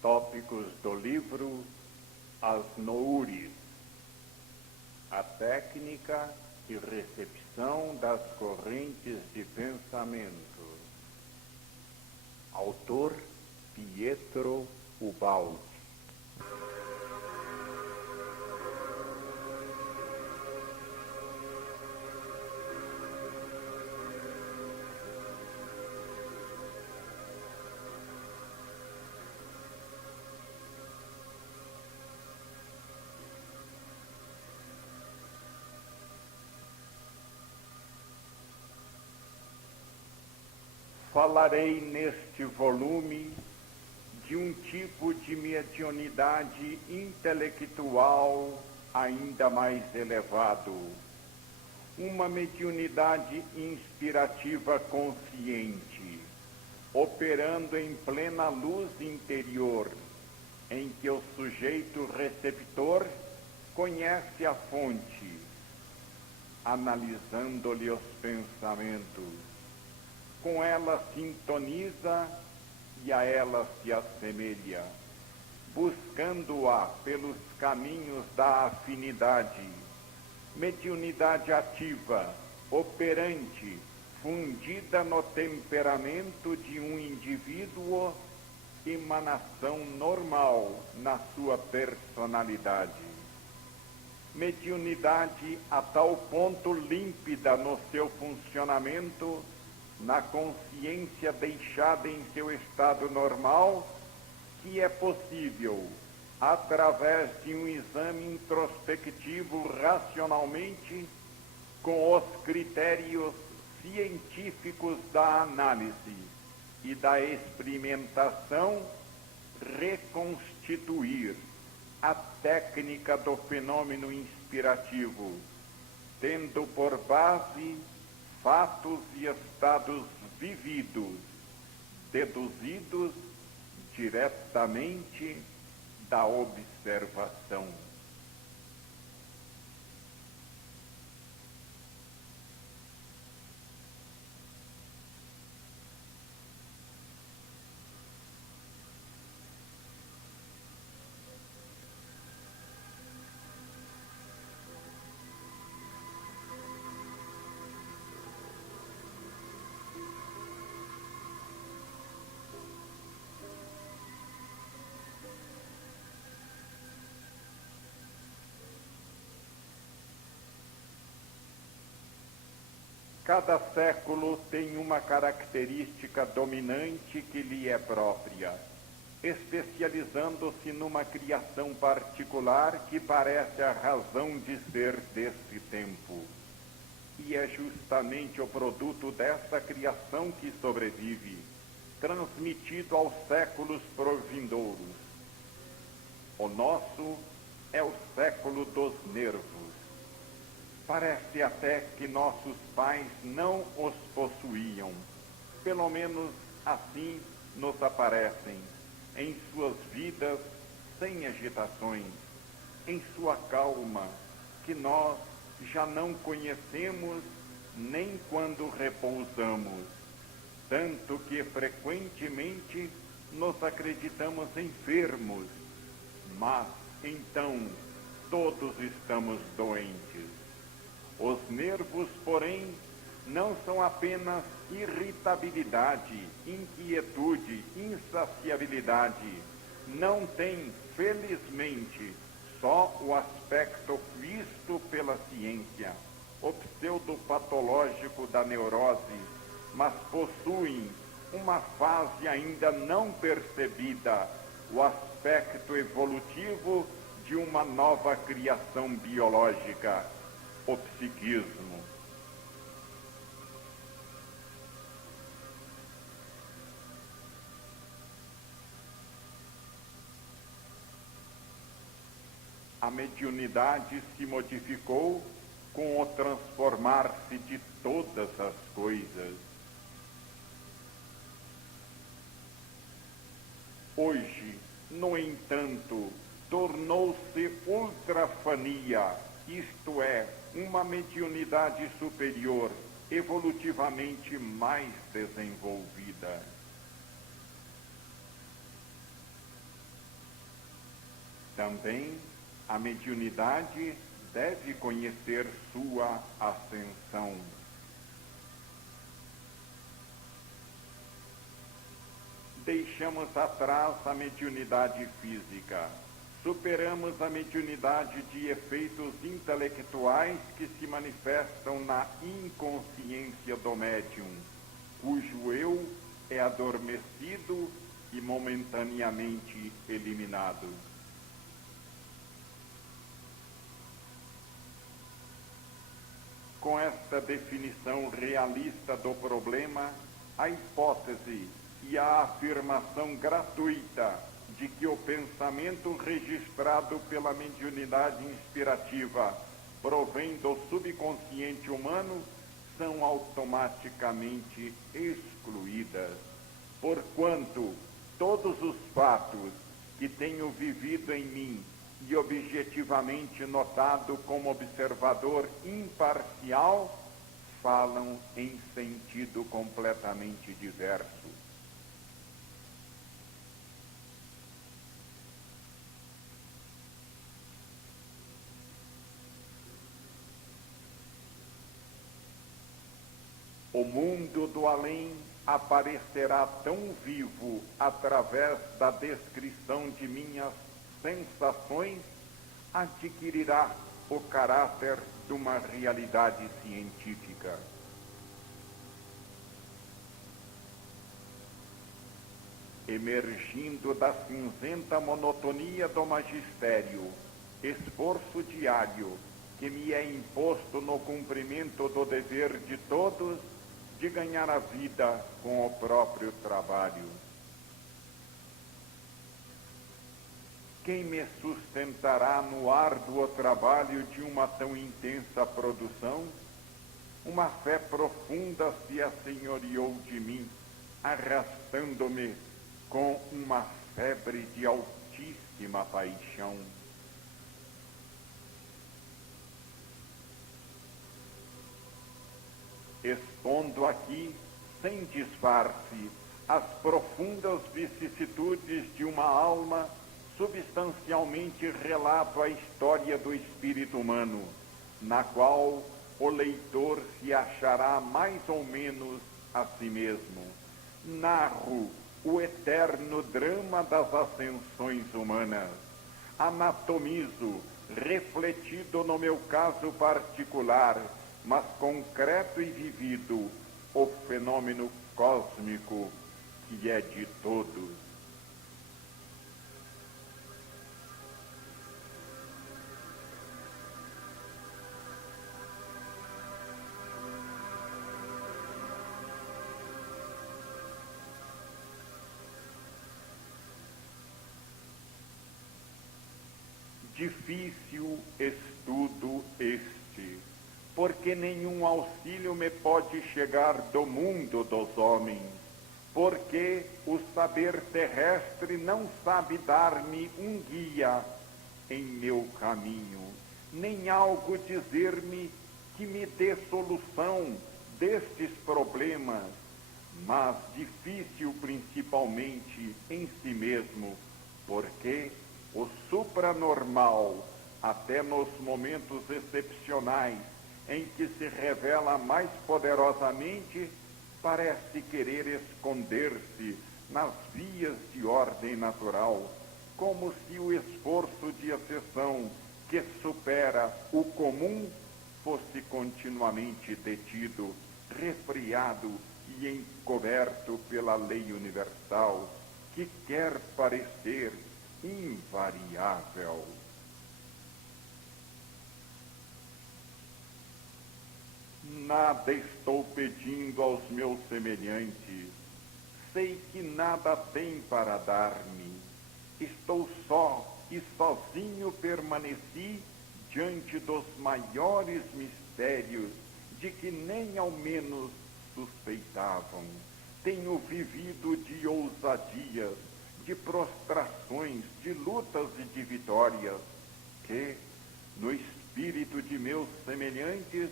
Tópicos do livro As Noures, a técnica e recepção das correntes de pensamento. Autor Pietro Ubaldi. Falarei neste volume de um tipo de mediunidade intelectual ainda mais elevado, uma mediunidade inspirativa consciente, operando em plena luz interior, em que o sujeito receptor conhece a fonte, analisando-lhe os pensamentos. Com ela sintoniza e a ela se assemelha, buscando-a pelos caminhos da afinidade, mediunidade ativa, operante, fundida no temperamento de um indivíduo, emanação normal na sua personalidade. Mediunidade a tal ponto límpida no seu funcionamento, na consciência deixada em seu estado normal, que é possível, através de um exame introspectivo racionalmente, com os critérios científicos da análise e da experimentação, reconstituir a técnica do fenômeno inspirativo, tendo por base fatos e estados vividos, deduzidos diretamente da observação. Cada século tem uma característica dominante que lhe é própria, especializando-se numa criação particular que parece a razão de ser deste tempo. E é justamente o produto dessa criação que sobrevive, transmitido aos séculos provindouros. O nosso é o século dos nervos. Parece até que nossos pais não os possuíam. Pelo menos assim nos aparecem, em suas vidas sem agitações, em sua calma, que nós já não conhecemos nem quando repousamos, tanto que frequentemente nos acreditamos enfermos, mas então todos estamos doentes. Os nervos, porém, não são apenas irritabilidade, inquietude, insaciabilidade. Não têm, felizmente, só o aspecto visto pela ciência, o pseudopatológico da neurose, mas possuem uma fase ainda não percebida, o aspecto evolutivo de uma nova criação biológica, o psiquismo. A mediunidade se modificou com o transformar-se de todas as coisas. Hoje, no entanto, tornou-se ultrafania, isto é, uma mediunidade superior, evolutivamente mais desenvolvida. Também a mediunidade deve conhecer sua ascensão. Deixamos atrás a mediunidade física. Superamos a mediunidade de efeitos intelectuais que se manifestam na inconsciência do médium, cujo eu é adormecido e momentaneamente eliminado. Com esta definição realista do problema, a hipótese e a afirmação gratuita de que o pensamento registrado pela mediunidade inspirativa provém do subconsciente humano são automaticamente excluídas, porquanto todos os fatos que tenho vivido em mim e objetivamente notado como observador imparcial falam em sentido completamente diverso. O mundo do além aparecerá tão vivo através da descrição de minhas sensações, adquirirá o caráter de uma realidade científica. Emergindo da cinzenta monotonia do magistério, esforço diário que me é imposto no cumprimento do dever de todos, de ganhar a vida com o próprio trabalho. Quem me sustentará no árduo trabalho de uma tão intensa produção? Uma fé profunda se assenhoreou de mim, arrastando-me com uma febre de altíssima paixão. Expondo aqui, sem disfarce, as profundas vicissitudes de uma alma, substancialmente relato a história do espírito humano, na qual o leitor se achará mais ou menos a si mesmo. Narro o eterno drama das ascensões humanas. Anatomizo, refletido no meu caso particular, mas concreto e vivido, o fenômeno cósmico que é de todos. Difícil estudo este, porque nenhum auxílio me pode chegar do mundo dos homens, porque o saber terrestre não sabe dar-me um guia em meu caminho, nem algo dizer-me que me dê solução destes problemas, mas difícil principalmente em si mesmo, porque o supranormal, até nos momentos excepcionais em que se revela mais poderosamente, parece querer esconder-se nas vias de ordem natural, como se o esforço de exceção que supera o comum fosse continuamente detido, refriado e encoberto pela lei universal, que quer parecer invariável. Nada estou pedindo aos meus semelhantes, sei que nada têm para dar-me. Estou só e sozinho permaneci diante dos maiores mistérios de que nem ao menos suspeitavam. Tenho vivido de ousadias, de prostrações, de lutas e de vitórias, que, no espírito de meus semelhantes,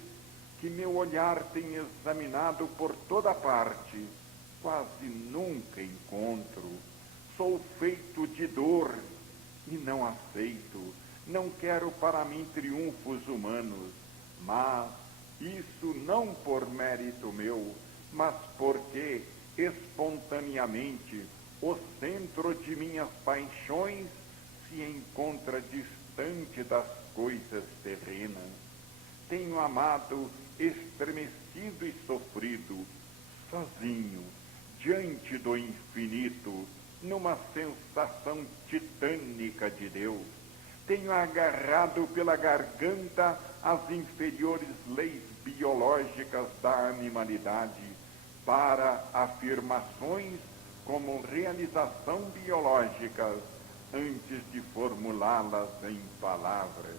que meu olhar tem examinado por toda parte, quase nunca encontro. Sou feito de dor, e não aceito. Não quero para mim triunfos humanos, mas isso não por mérito meu, mas porque, espontaneamente, o centro de minhas paixões se encontra distante das coisas terrenas. Tenho amado, estremecido e sofrido, sozinho, diante do infinito, numa sensação titânica de Deus. Tenho agarrado pela garganta as inferiores leis biológicas da animalidade para afirmações como realização biológicas antes de formulá-las em palavras.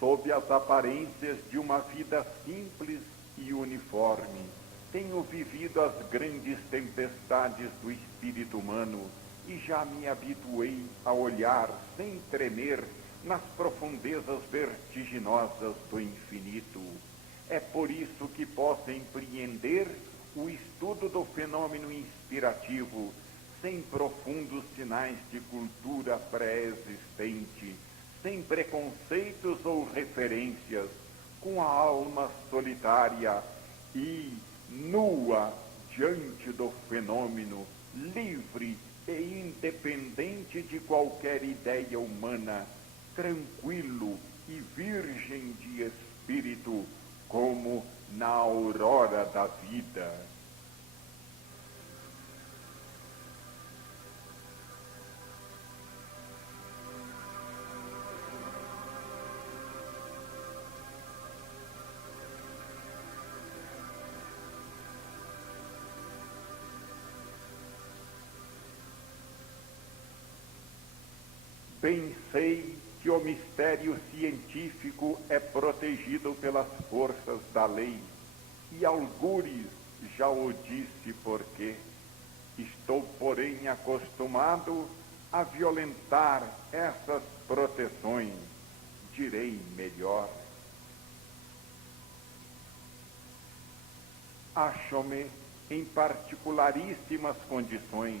Sob as aparências de uma vida simples e uniforme, tenho vivido as grandes tempestades do espírito humano e já me habituei a olhar sem tremer nas profundezas vertiginosas do infinito. É por isso que posso empreender o estudo do fenômeno inspirativo sem profundos sinais de cultura pré-existente, sem preconceitos ou referências, com a alma solitária e nua diante do fenômeno, livre e independente de qualquer ideia humana, tranquilo e virgem de espírito, como na aurora da vida. Bem sei que o mistério científico é protegido pelas forças da lei, e algures já o disse porque estou, porém, acostumado a violentar essas proteções, direi melhor. Acho-me em particularíssimas condições,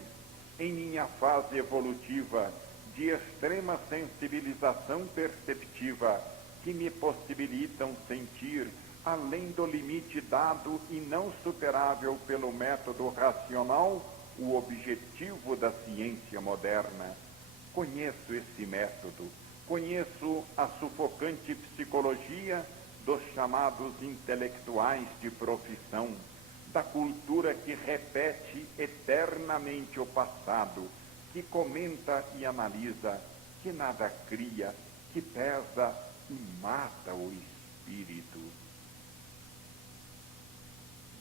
em minha fase evolutiva, de extrema sensibilização perceptiva, que me possibilitam sentir, além do limite dado e não superável pelo método racional, o objetivo da ciência moderna. Conheço esse método, conheço a sufocante psicologia dos chamados intelectuais de profissão, da cultura que repete eternamente o passado, que comenta e analisa, que nada cria, que pesa e mata o espírito.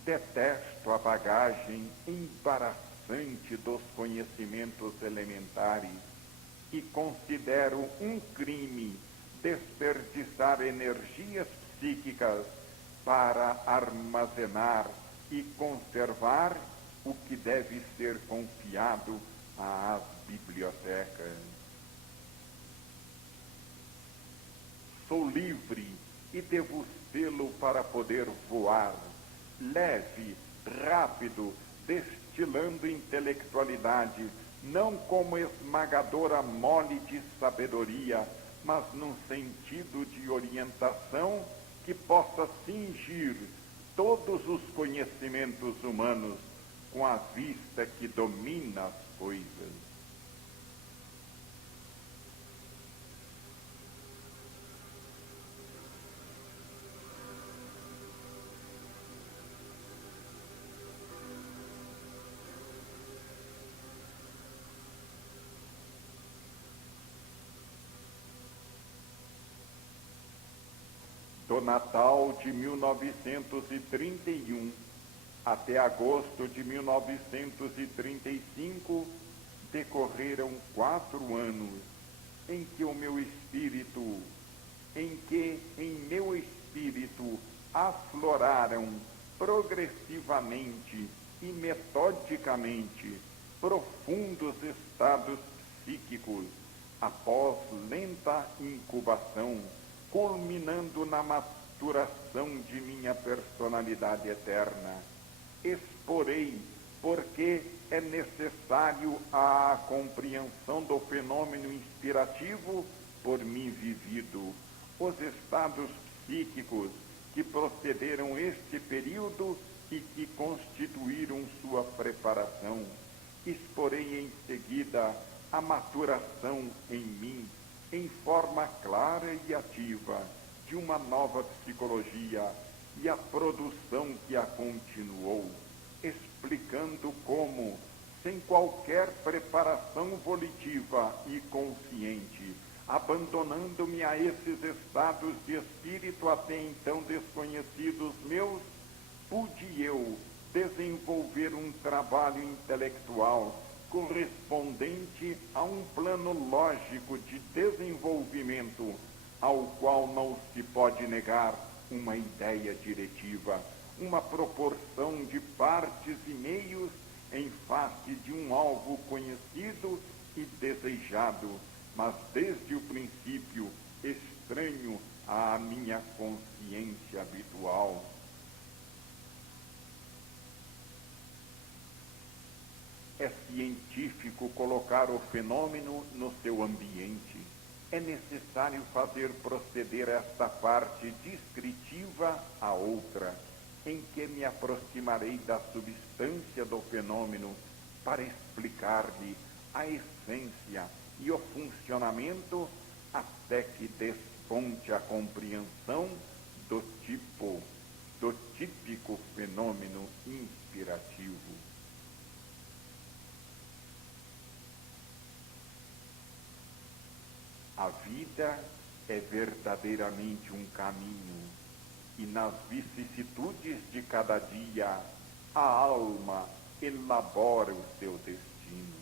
Detesto a bagagem embaraçante dos conhecimentos elementares e considero um crime desperdiçar energias psíquicas para armazenar e conservar o que deve ser confiado às bibliotecas. Sou livre e devo sê-lo para poder voar, leve, rápido, destilando intelectualidade, não como esmagadora mole de sabedoria, mas num sentido de orientação que possa cingir todos os conhecimentos humanos com a vista que domina as coisas. Do Natal de 1931 até agosto de 1935, decorreram 4 anos em que em meu espírito afloraram progressivamente e metodicamente profundos estados psíquicos, após lenta incubação, culminando na maturação de minha personalidade eterna. Exporei, porque é necessário a compreensão do fenômeno inspirativo por mim vivido, os estados psíquicos que procederam este período e que constituíram sua preparação. Exporei em seguida a maturação em mim, em forma clara e ativa, de uma nova psicologia e a produção que a continuou, explicando como, sem qualquer preparação volitiva e consciente, abandonando-me a esses estados de espírito até então desconhecidos meus, pude eu desenvolver um trabalho intelectual correspondente a um plano lógico de desenvolvimento, ao qual não se pode negar uma ideia diretiva, uma proporção de partes e meios em face de um alvo conhecido e desejado, mas desde o princípio estranho à minha consciência habitual. É científico colocar o fenômeno no seu ambiente. É necessário fazer proceder esta parte descritiva à outra, em que me aproximarei da substância do fenômeno para explicar-lhe a essência e o funcionamento até que desponte a compreensão do típico fenômeno inspirativo. A vida é verdadeiramente um caminho, e nas vicissitudes de cada dia, a alma elabora o seu destino.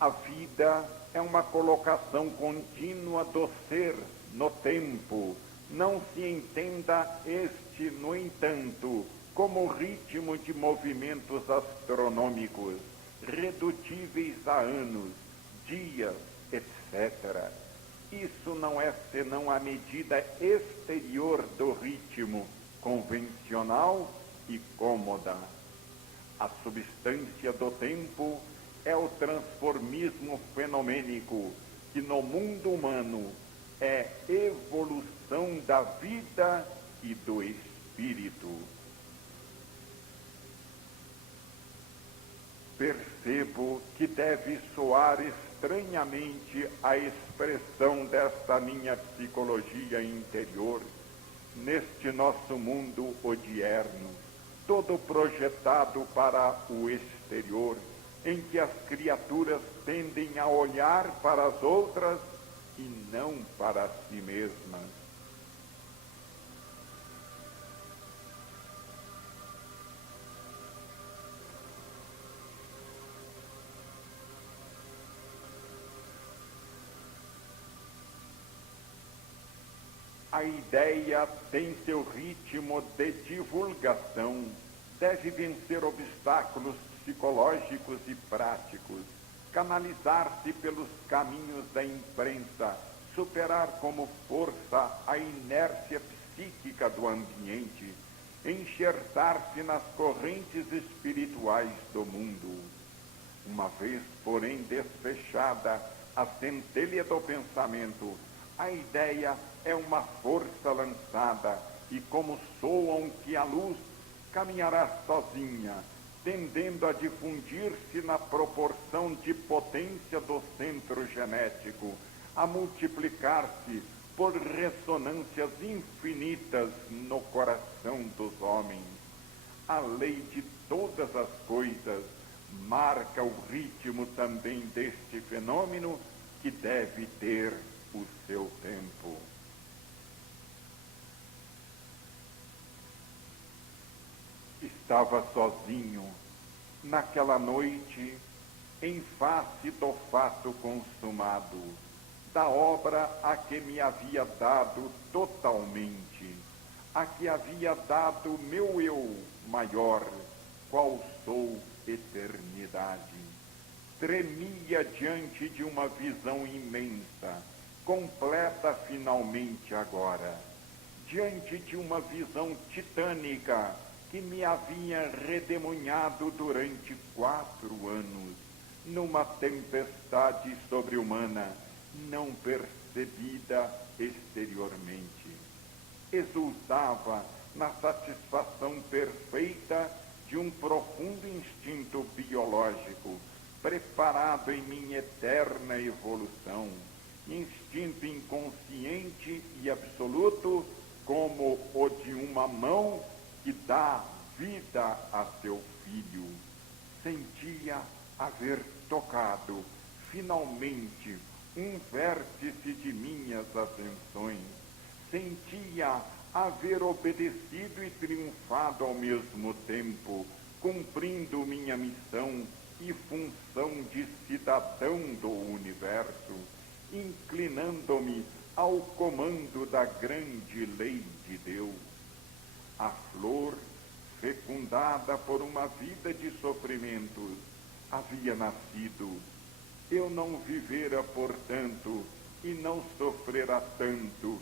A vida é uma colocação contínua do ser no tempo. Não se entenda este, no entanto, como ritmo de movimentos astronômicos, redutíveis a anos, dias, etc. Isso não é senão a medida exterior do ritmo convencional e cômoda. A substância do tempo é o transformismo fenomênico, que no mundo humano é evolução da vida e do espírito. Percebo que deve soar estranhamente a expressão desta minha psicologia interior, neste nosso mundo odierno, todo projetado para o exterior, em que as criaturas tendem a olhar para as outras e não para si mesmas. A ideia tem seu ritmo de divulgação, deve vencer obstáculos psicológicos e práticos, canalizar-se pelos caminhos da imprensa, superar como força a inércia psíquica do ambiente, enxertar-se nas correntes espirituais do mundo. Uma vez, porém, desfechada a centelha do pensamento, a ideia é uma força lançada e, como soam que a luz, caminhará sozinha, tendendo a difundir-se na proporção de potência do centro genético, a multiplicar-se por ressonâncias infinitas no coração dos homens. A lei de todas as coisas marca o ritmo também deste fenômeno, que deve ter o o seu tempo. Estava sozinho naquela noite, em face do fato consumado, da obra a que me havia dado totalmente, a que havia dado meu eu maior, qual sou eternidade. Tremia diante de uma visão imensa, completa finalmente agora, diante de uma visão titânica que me havia redemoinhado durante 4 anos, numa tempestade sobre-humana, não percebida exteriormente. Exultava na satisfação perfeita de um profundo instinto biológico, preparado em minha eterna evolução, instinto inconsciente e absoluto, como o de uma mão que dá vida a seu filho. Sentia haver tocado, finalmente, um vértice de minhas ascensões. Sentia haver obedecido e triunfado ao mesmo tempo, cumprindo minha missão e função de cidadão do universo, inclinando-me ao comando da grande lei de Deus. A flor, fecundada por uma vida de sofrimentos, havia nascido. Eu não vivera, portanto, e não sofrera tanto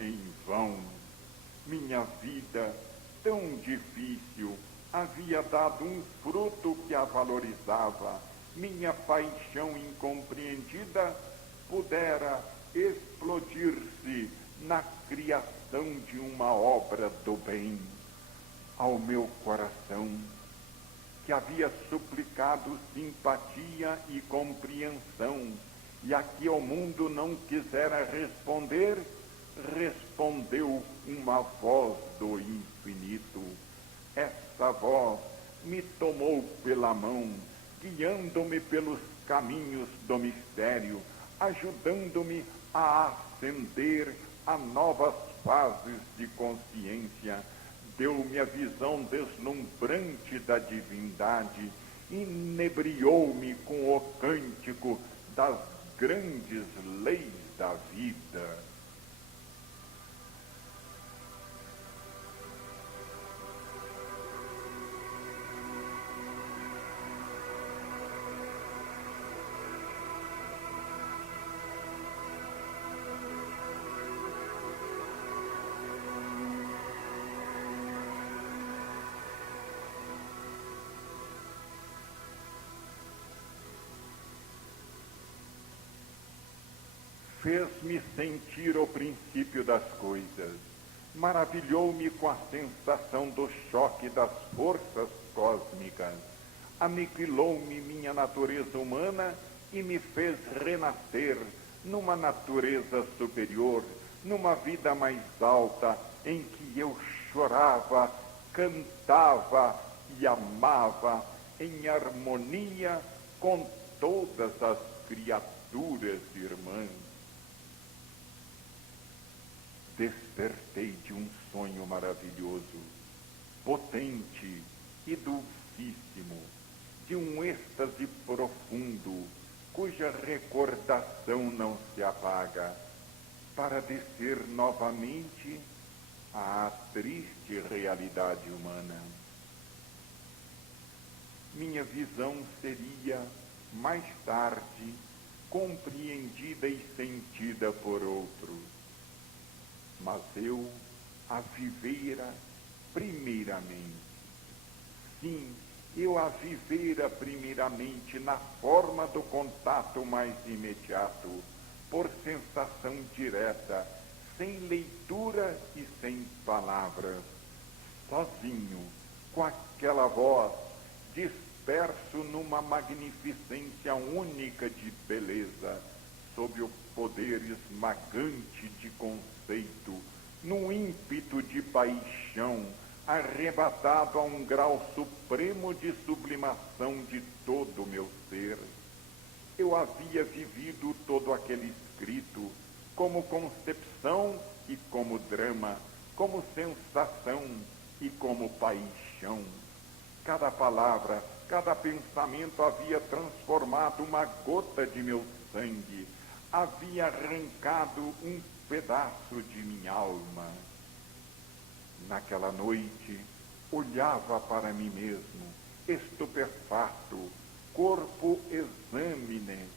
em vão. Minha vida, tão difícil, havia dado um fruto que a valorizava. Minha paixão incompreendida pudera explodir-se na criação de uma obra do bem. Ao meu coração, que havia suplicado simpatia e compreensão, e a que o mundo não quisera responder, respondeu uma voz do infinito. Essa voz me tomou pela mão, guiando-me pelos caminhos do mistério, ajudando-me a ascender a novas fases de consciência. Deu-me a visão deslumbrante da divindade, inebriou-me com o cântico das grandes leis da vida. Fez-me sentir o princípio das coisas, maravilhou-me com a sensação do choque das forças cósmicas, aniquilou-me minha natureza humana e me fez renascer numa natureza superior, numa vida mais alta, em que eu chorava, cantava e amava em harmonia com todas as criaturas irmãs. Despertei de um sonho maravilhoso, potente e dulcíssimo, de um êxtase profundo, cuja recordação não se apaga, para descer novamente à triste realidade humana. Minha visão seria, mais tarde, compreendida e sentida por outros. Mas eu a vivera primeiramente. Sim, eu a vivera primeiramente na forma do contato mais imediato, por sensação direta, sem leitura e sem palavras, sozinho, com aquela voz, disperso numa magnificência única de beleza, sob o poder esmagante de conceito, num ímpeto de paixão, arrebatado a um grau supremo de sublimação de todo o meu ser. Eu havia vivido todo aquele escrito como concepção e como drama, como sensação e como paixão. Cada palavra, cada pensamento havia transformado uma gota de meu sangue, havia arrancado um pedaço de minha alma. Naquela noite, olhava para mim mesmo, estupefato, corpo exâmine,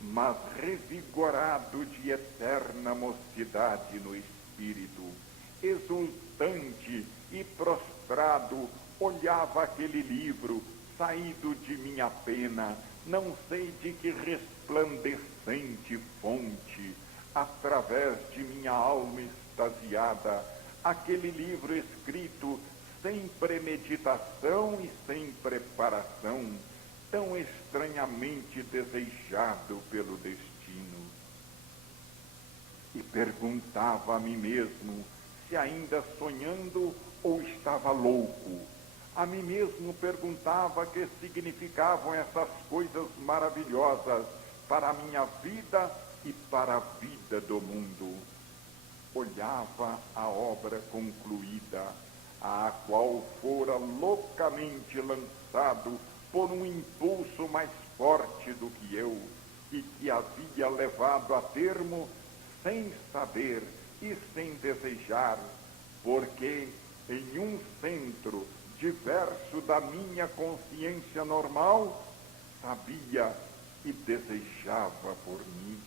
mas revigorado de eterna mocidade no espírito, exultante e prostrado, olhava aquele livro, saído de minha pena, não sei de que resplandecente fonte, através de minha alma extasiada, aquele livro escrito sem premeditação e sem preparação, tão estranhamente desejado pelo destino. E perguntava a mim mesmo se ainda sonhando ou estava louco. A mim mesmo perguntava que significavam essas coisas maravilhosas para a minha vida e para a vida do mundo. Olhava a obra concluída, a qual fora loucamente lançado por um impulso mais forte do que eu, e que havia levado a termo sem saber e sem desejar, porque em um centro diverso da minha consciência normal, sabia e desejava por mim.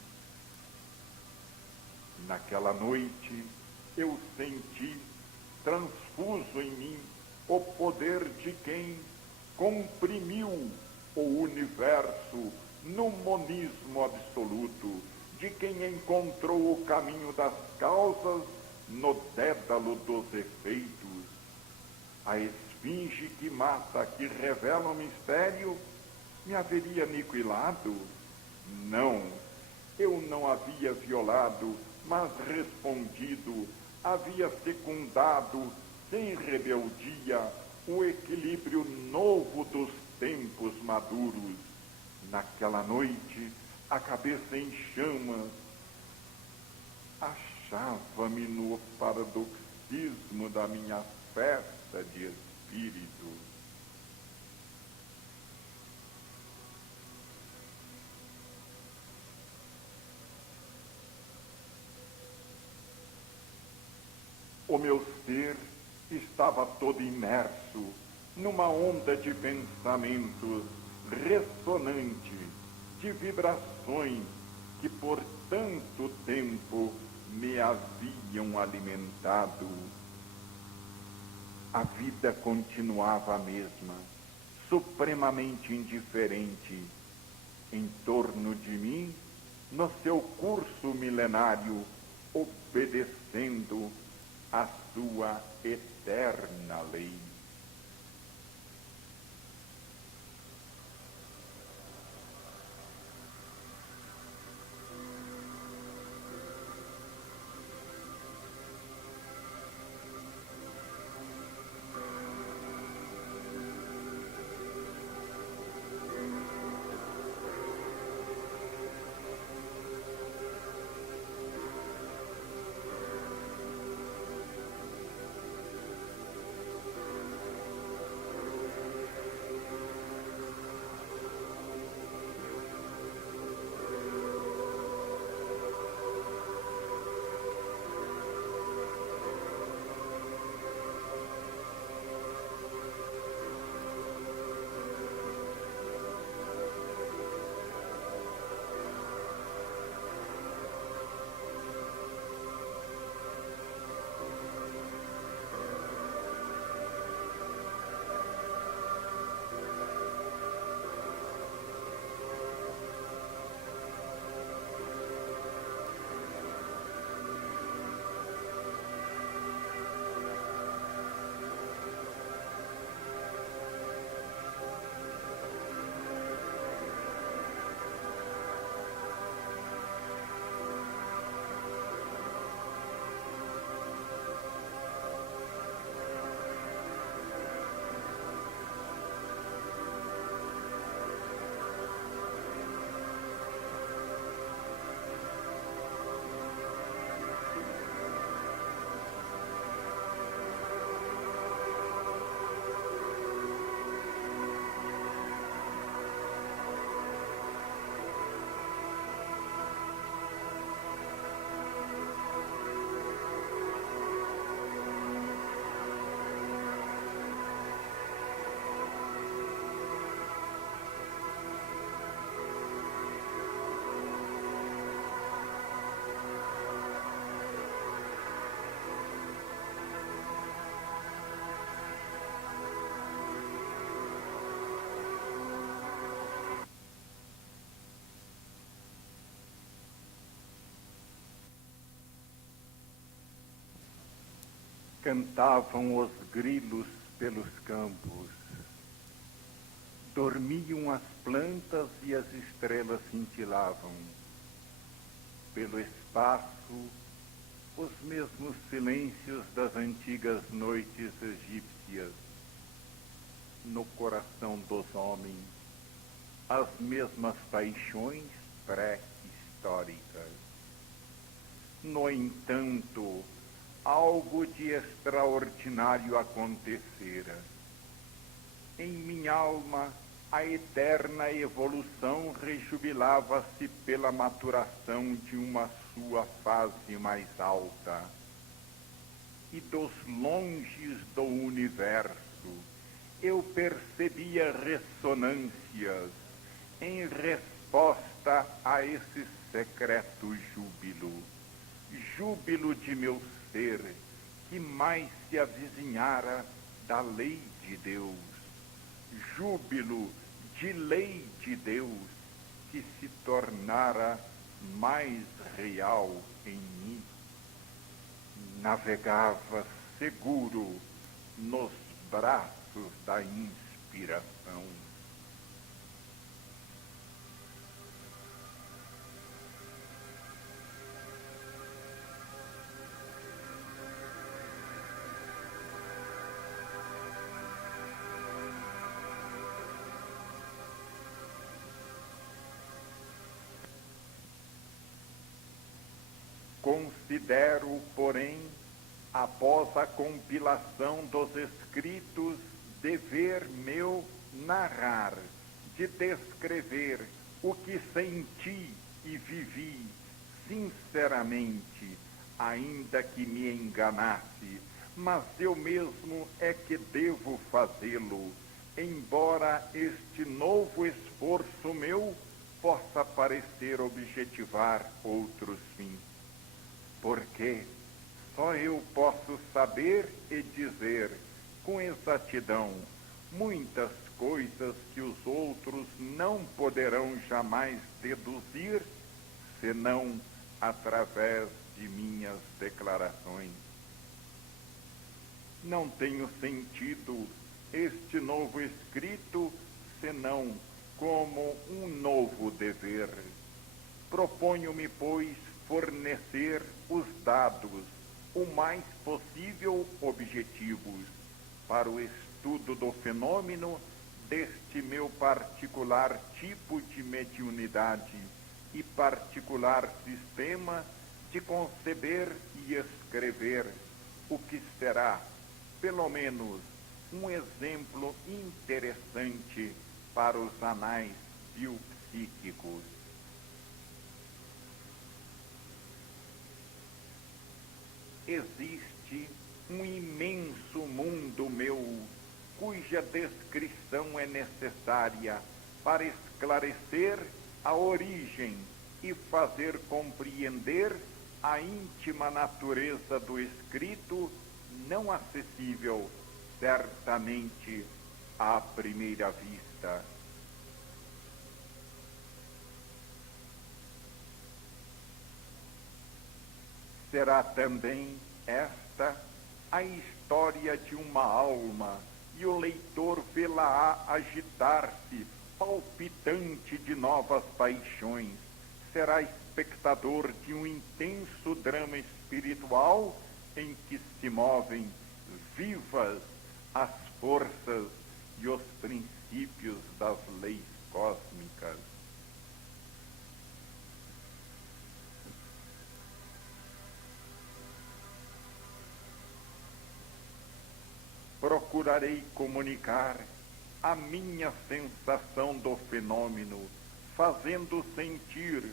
Naquela noite, eu senti, transfuso em mim, o poder de quem comprimiu o universo no monismo absoluto, de quem encontrou o caminho das causas no dédalo dos efeitos. A esfinge que mata, que revela o mistério, me haveria aniquilado? Não, eu não havia violado, mas respondido, havia fecundado, sem rebeldia, o equilíbrio novo dos tempos maduros. Naquela noite, a cabeça em chamas, achava-me no paradoxismo da minha festa de espírito. O meu ser estava todo imerso numa onda de pensamentos ressonante, de vibrações que por tanto tempo me haviam alimentado. A vida continuava a mesma, supremamente indiferente. Em torno de mim, no seu curso milenário, obedecendo a sua eterna lei. Cantavam os grilos pelos campos, dormiam as plantas e as estrelas cintilavam. Pelo espaço, os mesmos silêncios das antigas noites egípcias. No coração dos homens, as mesmas paixões pré-históricas. No entanto, algo de extraordinário acontecera. Em minha alma, a eterna evolução rejubilava-se pela maturação de uma sua fase mais alta. E dos longes do universo, eu percebia ressonâncias em resposta a esse secreto júbilo. Júbilo de meu ser, que mais se avizinhara da lei de Deus. Júbilo de lei de Deus, que se tornara mais real em mim. Navegava seguro nos braços da inspiração. Considero, porém, após a compilação dos escritos, dever meu narrar, de descrever o que senti e vivi sinceramente, ainda que me enganasse, mas eu mesmo é que devo fazê-lo, embora este novo esforço meu possa parecer objetivar outros fins. Porque só eu posso saber e dizer com exatidão muitas coisas que os outros não poderão jamais deduzir, senão através de minhas declarações. Não tenho sentido este novo escrito, senão como um novo dever. Proponho-me, pois, fornecer os dados o mais possível objetivos para o estudo do fenômeno deste meu particular tipo de mediunidade e particular sistema de conceber e escrever o que será, pelo menos, um exemplo interessante para os anais biopsíquicos. Existe um imenso mundo meu, cuja descrição é necessária para esclarecer a origem e fazer compreender a íntima natureza do escrito, não acessível, certamente, à primeira vista. Será também esta a história de uma alma, e o leitor vê-la-á agitar-se, palpitante de novas paixões. Será espectador de um intenso drama espiritual em que se movem vivas as forças e os princípios das leis cósmicas. Procurarei comunicar a minha sensação do fenômeno, fazendo sentir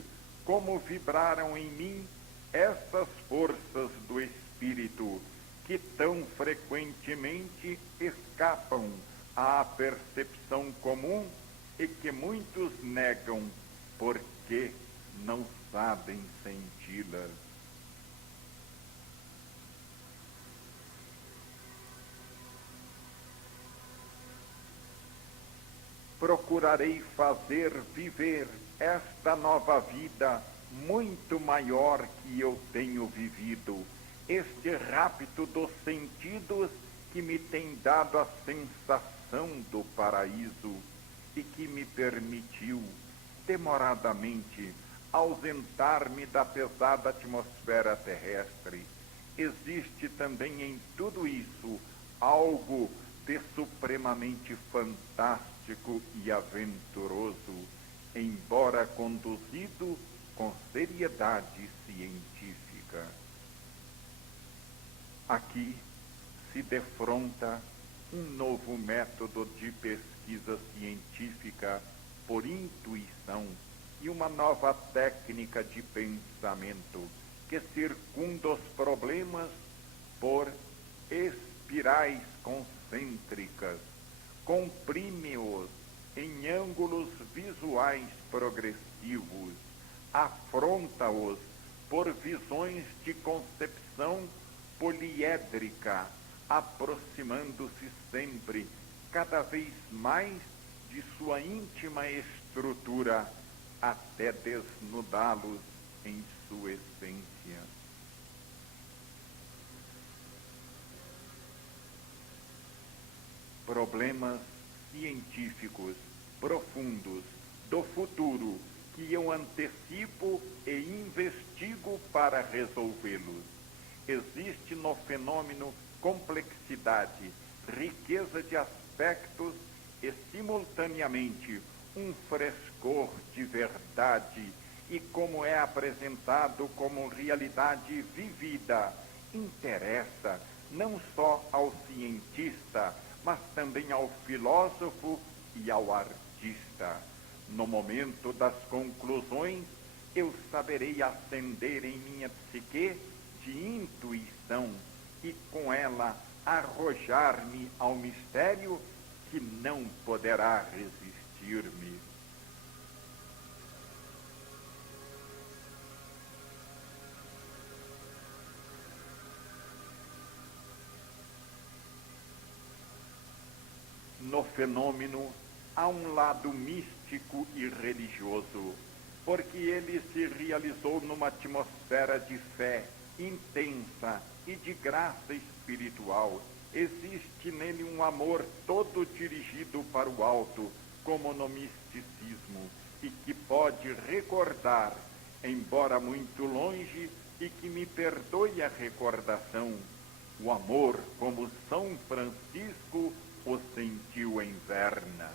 como vibraram em mim essas forças do espírito que tão frequentemente escapam à percepção comum e que muitos negam porque não sabem senti-las. Procurarei fazer viver esta nova vida muito maior que eu tenho vivido, este rapto dos sentidos que me tem dado a sensação do paraíso e que me permitiu, demoradamente, ausentar-me da pesada atmosfera terrestre. Existe também em tudo isso algo de supremamente fantástico e aventuroso, embora conduzido com seriedade científica. Aqui se defronta um novo método de pesquisa científica por intuição e uma nova técnica de pensamento que circunda os problemas por espirais concêntricas, comprime-os em ângulos visuais progressivos, afronta-os por visões de concepção poliédrica, aproximando-se sempre cada vez mais de sua íntima estrutura, até desnudá-los em sua essência. Problemas científicos profundos do futuro que eu antecipo e investigo para resolvê-los. Existe no fenômeno complexidade, riqueza de aspectos e, simultaneamente, um frescor de verdade, e como é apresentado como realidade vivida, interessa não só ao cientista, mas também ao filósofo e ao artista. No momento das conclusões, eu saberei acender em minha psique de intuição e com ela arrojar-me ao mistério que não poderá resistir-me. No fenômeno há um lado místico e religioso, porque ele se realizou numa atmosfera de fé intensa e de graça espiritual. Existe nele um amor todo dirigido para o alto, como no misticismo, e que pode recordar, embora muito longe, e que me perdoe a recordação, o amor como São Francisco o sentiu em Verna.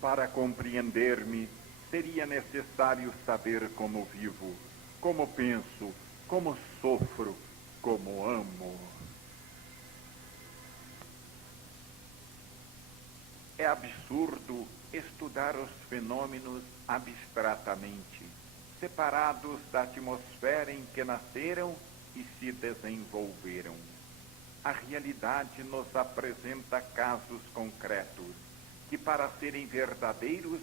Para compreender-me, seria necessário saber como vivo, como penso, como sofro, como amo. É absurdo estudar os fenômenos abstratamente, separados da atmosfera em que nasceram e se desenvolveram. A realidade nos apresenta casos concretos, que para serem verdadeiros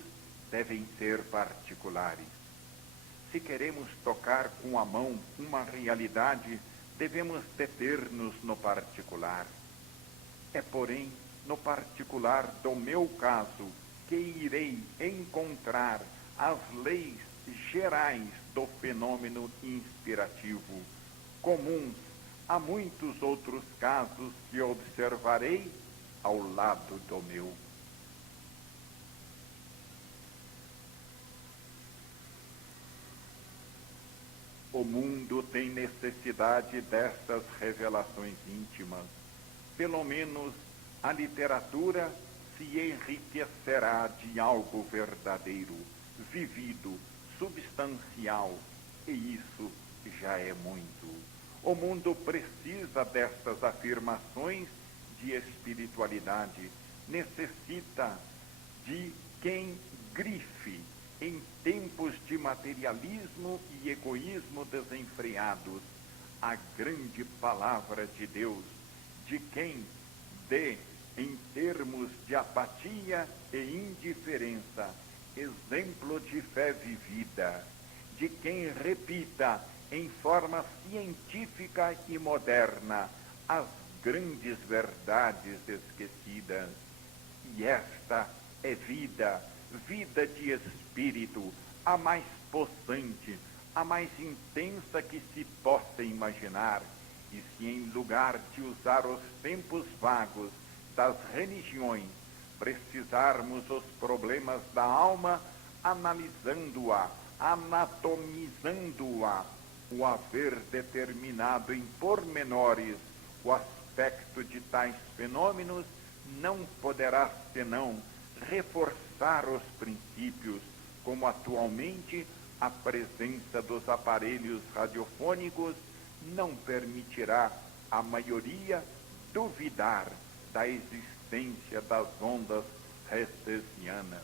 devem ser particulares. Se queremos tocar com a mão uma realidade, devemos deter-nos no particular. É, porém, no particular do meu caso que irei encontrar as leis gerais do fenômeno inspirativo, comuns a muitos outros casos que observarei ao lado do meu. O mundo tem necessidade destas revelações íntimas. Pelo menos a literatura se enriquecerá de algo verdadeiro, vivido, substancial, e isso já é muito. O mundo precisa destas afirmações de espiritualidade, necessita de quem grife em tempos de materialismo e egoísmo desenfreados a grande palavra de Deus, de quem dê, em termos de apatia e indiferença, exemplo de fé vivida, de quem repita em forma científica e moderna as grandes verdades esquecidas. E esta é vida, vida de espírito, a mais possante, a mais intensa que se possa imaginar. E se em lugar de usar os tempos vagos das religiões, precisarmos os problemas da alma, analisando-a, anatomizando-a, o haver determinado em pormenores o aspecto de tais fenômenos, não poderá senão reforçar os princípios, como atualmente a presença dos aparelhos radiofônicos não permitirá à maioria duvidar da existência das ondas hertzianas.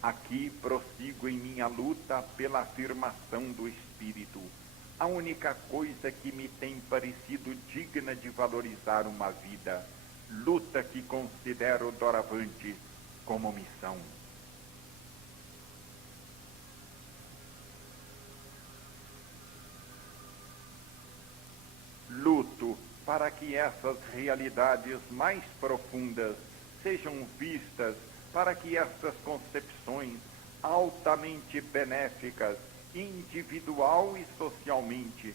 Aqui prossigo em minha luta pela afirmação do espírito, a única coisa que me tem parecido digna de valorizar uma vida, luta que considero doravante como missão. Luto para que essas realidades mais profundas sejam vistas, para que estas concepções altamente benéficas, individual e socialmente,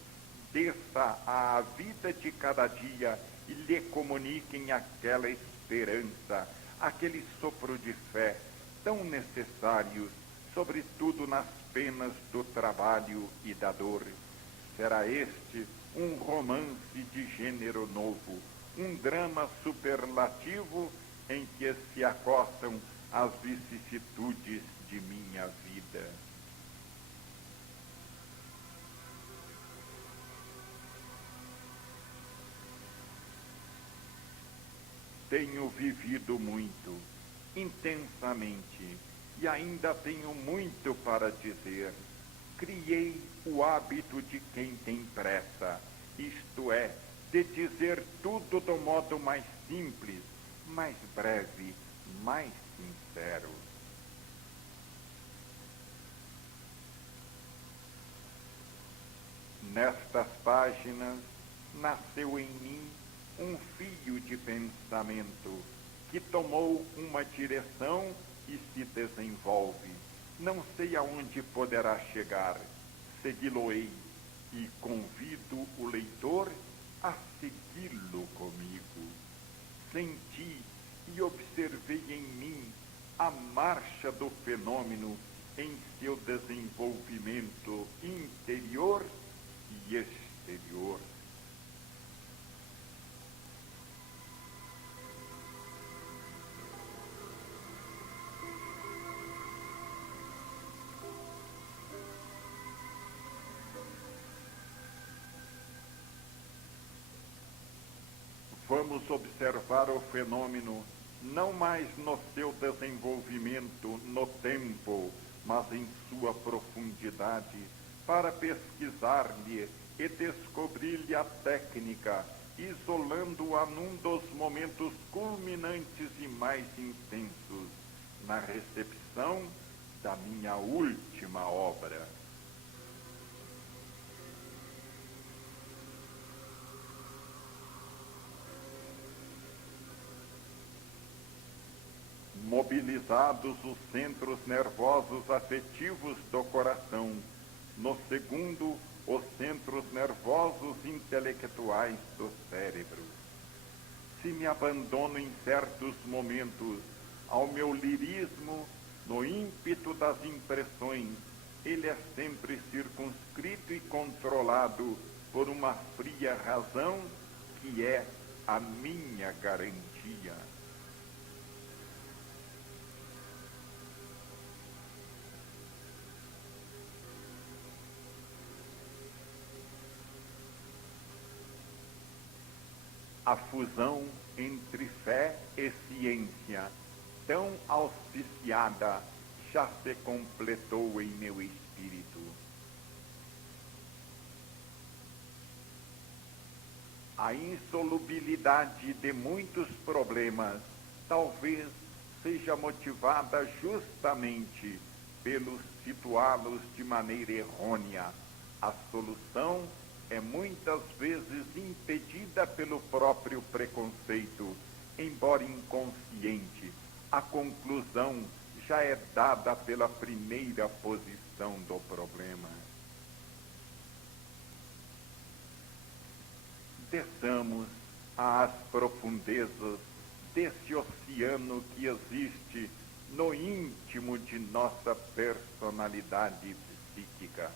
desça à vida de cada dia e lhe comuniquem aquela esperança, aquele sopro de fé tão necessários, sobretudo nas penas do trabalho e da dor. Será este um romance de gênero novo, um drama superlativo em que se acostam as vicissitudes de minha vida. Tenho vivido muito, intensamente, e ainda tenho muito para dizer. Criei o hábito de quem tem pressa, isto é, de dizer tudo do modo mais simples, mais breve, mais sincero. Nestas páginas nasceu em mim um fio de pensamento que tomou uma direção e se desenvolve. Não sei aonde poderá chegar, segui-lo-ei e convido o leitor a segui-lo comigo. Senti e observei em mim a marcha do fenômeno em seu desenvolvimento interior e exterior. Vamos observar o fenômeno não mais no seu desenvolvimento no tempo, mas em sua profundidade, para pesquisar-lhe e descobrir-lhe a técnica, isolando-a num dos momentos culminantes e mais intensos, na recepção da minha última obra. Mobilizados os centros nervosos afetivos do coração, no segundo, os centros nervosos intelectuais do cérebro. Se me abandono em certos momentos ao meu lirismo, no ímpeto das impressões, ele é sempre circunscrito e controlado por uma fria razão que é a minha garantia. A fusão entre fé e ciência, tão auspiciada, já se completou em meu espírito. A insolubilidade de muitos problemas talvez seja motivada justamente pelos situá-los de maneira errônea. A solução é muitas vezes impedida pelo próprio preconceito, embora inconsciente. A conclusão já é dada pela primeira posição do problema. Desçamos às profundezas desse oceano que existe no íntimo de nossa personalidade psíquica.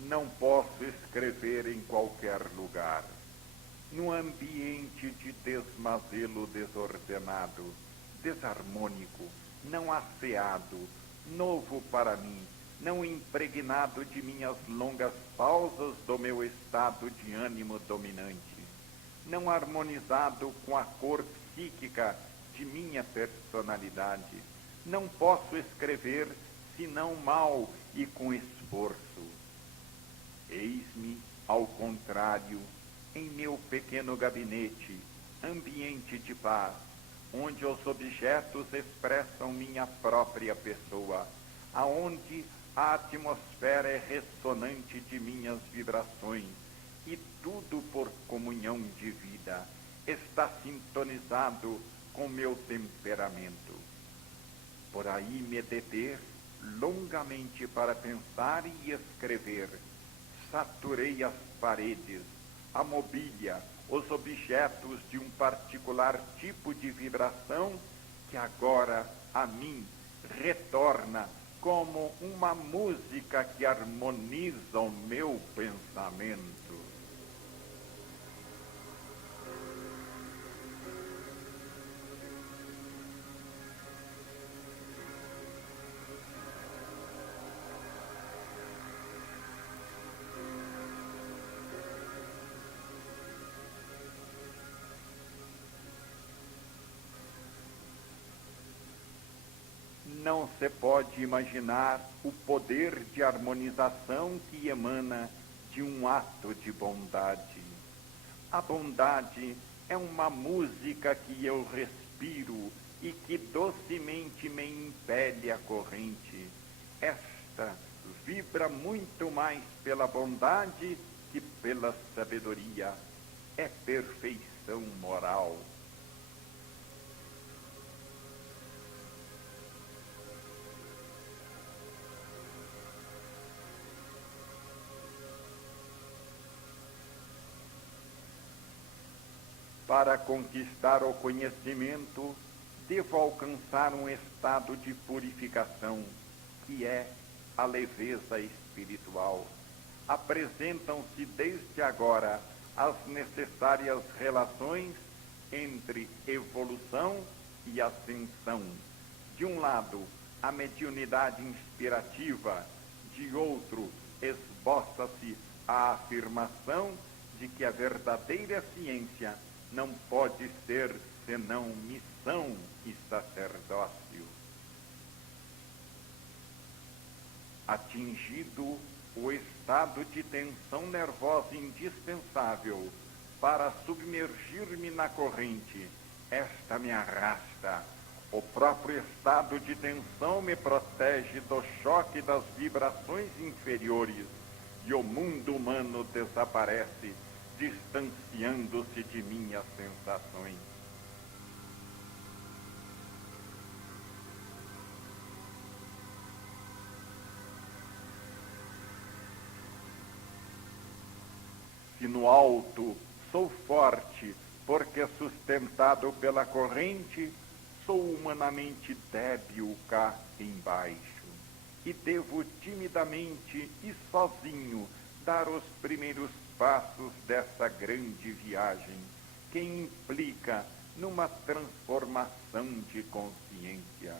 Não posso escrever em qualquer lugar. Num ambiente de desmazelo desordenado, desarmônico, não asseado, novo para mim, não impregnado de minhas longas pausas do meu estado de ânimo dominante, não harmonizado com a cor psíquica de minha personalidade, não posso escrever senão mal e com esforço. Eis-me, ao contrário, em meu pequeno gabinete, ambiente de paz, onde os objetos expressam minha própria pessoa, aonde a atmosfera é ressonante de minhas vibrações, e tudo por comunhão de vida está sintonizado com meu temperamento. Por aí me deter longamente para pensar e escrever. Saturei as paredes, a mobília, os objetos de um particular tipo de vibração que agora a mim retorna como uma música que harmoniza o meu pensamento. Não se pode imaginar o poder de harmonização que emana de um ato de bondade. A bondade é uma música que eu respiro e que docemente me impele a corrente. Esta vibra muito mais pela bondade que pela sabedoria. É perfeição moral. Para conquistar o conhecimento, devo alcançar um estado de purificação, que é a leveza espiritual. Apresentam-se desde agora as necessárias relações entre evolução e ascensão. De um lado, a mediunidade inspirativa, de outro, esboça-se a afirmação de que a verdadeira ciência não pode ser senão missão e sacerdócio. Atingido o estado de tensão nervosa indispensável para submergir-me na corrente, esta me arrasta. O próprio estado de tensão me protege do choque das vibrações inferiores e o mundo humano desaparece, distanciando-se de minhas sensações. Se no alto sou forte, porque sustentado pela corrente, sou humanamente débil cá embaixo. E devo timidamente e sozinho dar os primeiros passos dessa grande viagem, que implica numa transformação de consciência.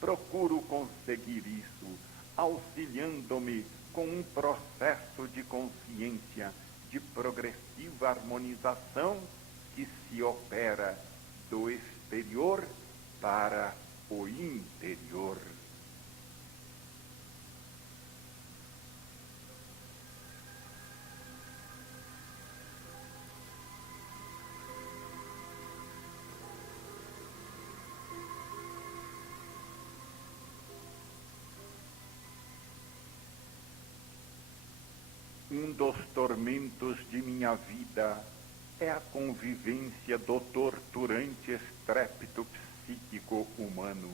Procuro conseguir isso, auxiliando-me com um processo de consciência de progressiva harmonização que se opera do exterior para o interior. Um dos tormentos de minha vida é a convivência do torturante estrépito psíquico humano,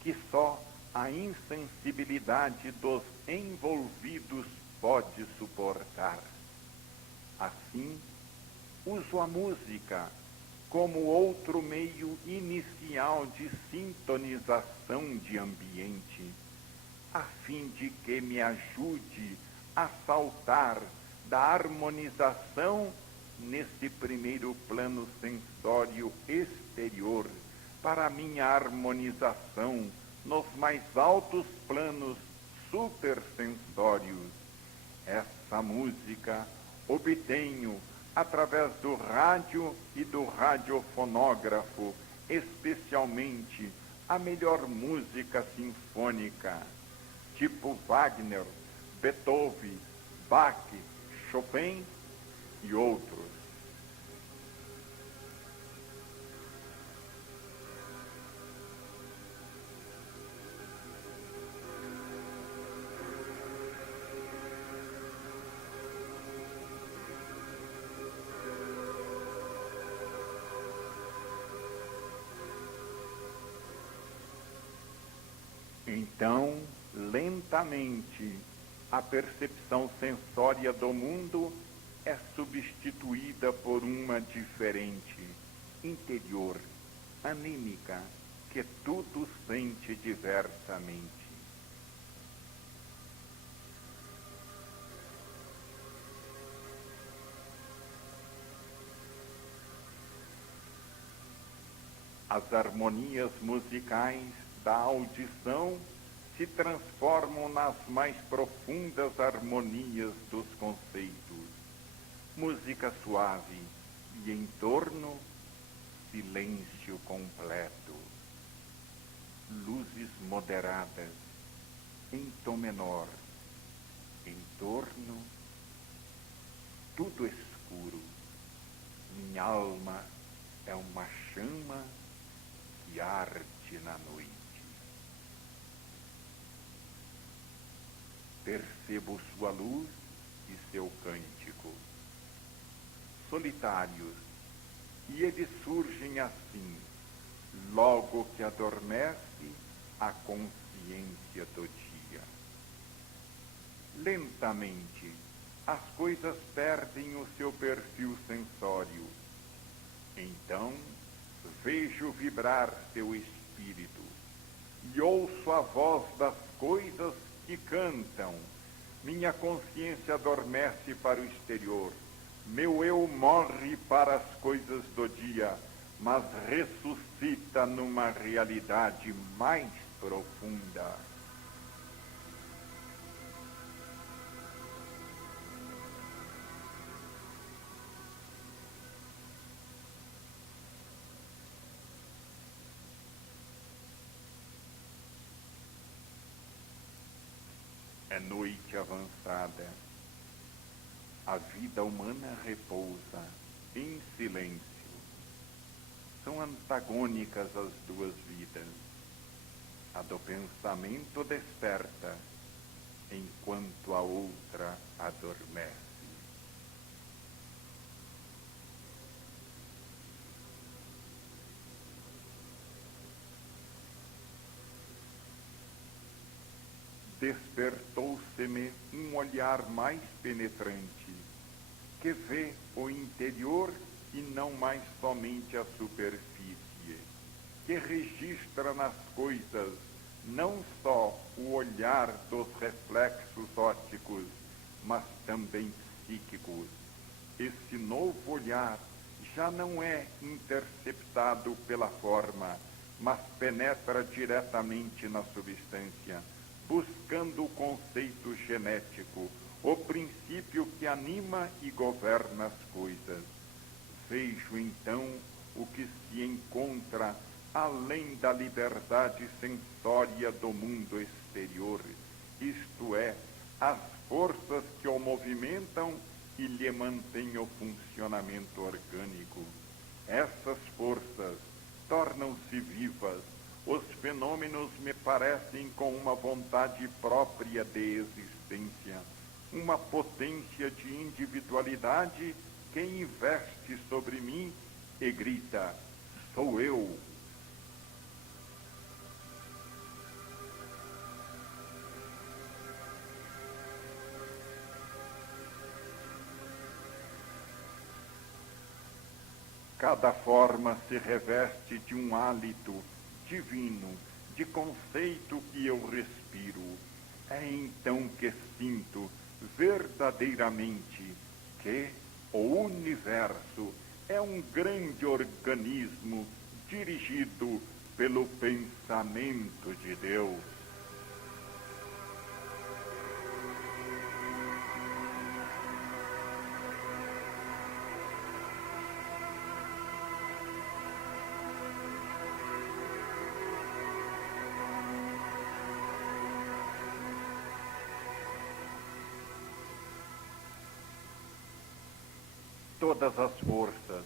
que só a insensibilidade dos envolvidos pode suportar. Assim, uso a música como outro meio inicial de sintonização de ambiente, a fim de que me ajude a saltar da harmonização nesse primeiro plano sensório exterior para a minha harmonização nos mais altos planos supersensórios. Essa música obtenho através do rádio e do radiofonógrafo, especialmente a melhor música sinfônica, tipo Wagner, Beethoven, Bach, Chopin e outros. Então, lentamente, a percepção sensória do mundo é substituída por uma diferente, interior, anímica, que tudo sente diversamente. As harmonias musicais da audição se transformam nas mais profundas harmonias dos conceitos. Música suave e em torno, silêncio completo. Luzes moderadas, em tom menor, em torno, tudo escuro. Minha alma é uma chama que arde na noite. Percebo sua luz e seu cântico. Solitários, e eles surgem assim, logo que adormece a consciência do dia. Lentamente, as coisas perdem o seu perfil sensório. Então, vejo vibrar seu espírito e ouço a voz das coisas que cantam. Minha consciência adormece para o exterior. Meu eu morre para as coisas do dia, mas ressuscita numa realidade mais profunda. É noite avançada. A vida humana repousa em silêncio. São antagônicas as duas vidas. A do pensamento desperta, enquanto a outra adormece. Despertou-se-me um olhar mais penetrante, que vê o interior e não mais somente a superfície, que registra nas coisas não só o olhar dos reflexos ópticos, mas também psíquicos. Esse novo olhar já não é interceptado pela forma, mas penetra diretamente na substância, buscando o conceito genético, o princípio que anima e governa as coisas. vejo então o que se encontra além da liberdade sensória do mundo exterior, isto é, as forças que o movimentam e lhe mantêm o funcionamento orgânico. Essas forças tornam-se vivas, os fenômenos me parecem com uma vontade própria de existência, uma potência de individualidade que investe sobre mim e grita: sou eu. Cada forma se reveste de um hálito divino, de conceito que eu respiro. É então que sinto verdadeiramente que o universo é um grande organismo dirigido pelo pensamento de Deus. Todas as forças,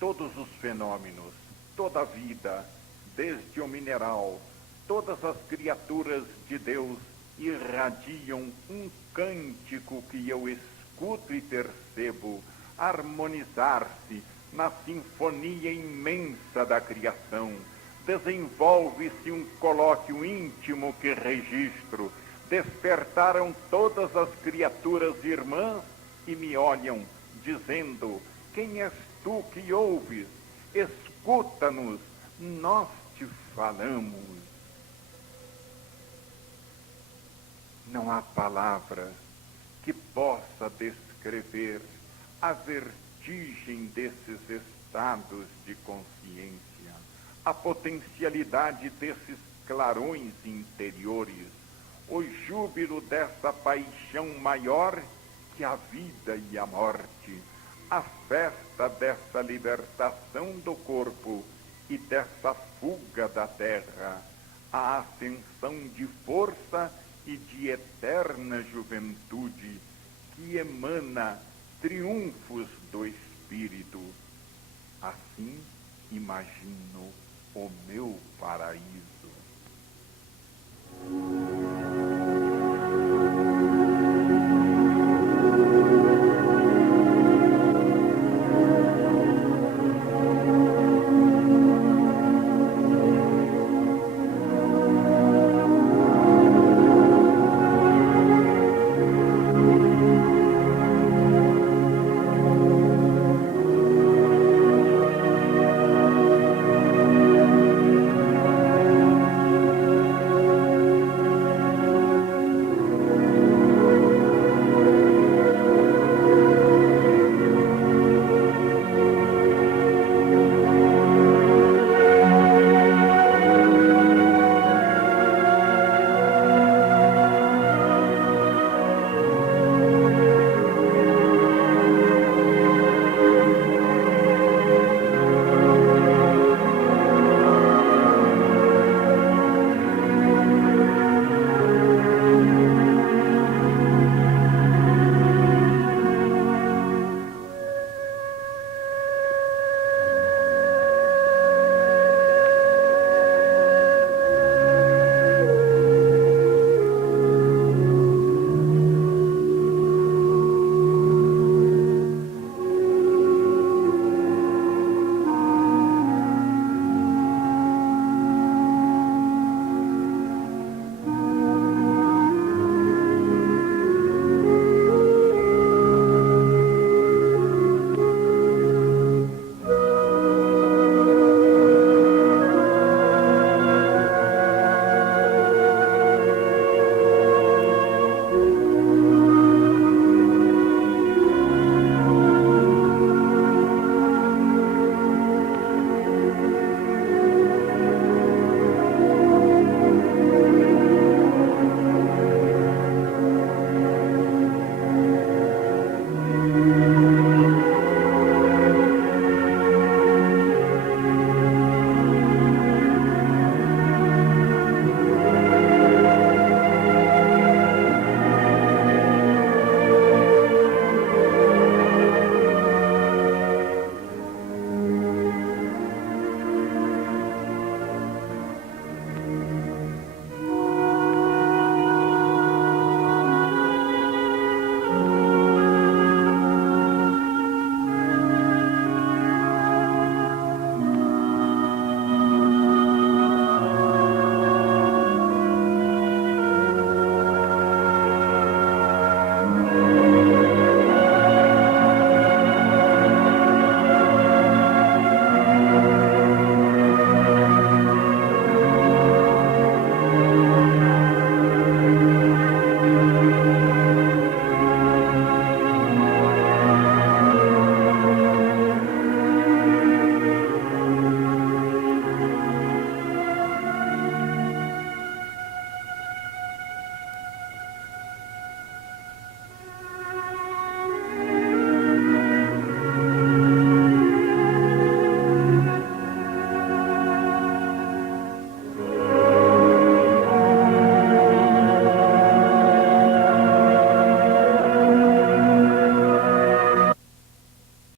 todos os fenômenos, toda a vida, desde o mineral, todas as criaturas de Deus irradiam um cântico que eu escuto e percebo harmonizar-se na sinfonia imensa da criação. Desenvolve-se um colóquio íntimo que registro. Despertaram todas as criaturas irmãs e me olham, dizendo: quem és tu que ouves? Escuta-nos, nós te falamos. Não há palavra que possa descrever a vertigem desses estados de consciência, a potencialidade desses clarões interiores, o júbilo dessa paixão maior que a vida e a morte, a festa dessa libertação do corpo e dessa fuga da terra, a ascensão de força e de eterna juventude que emana triunfos do espírito. Assim imagino o meu paraíso.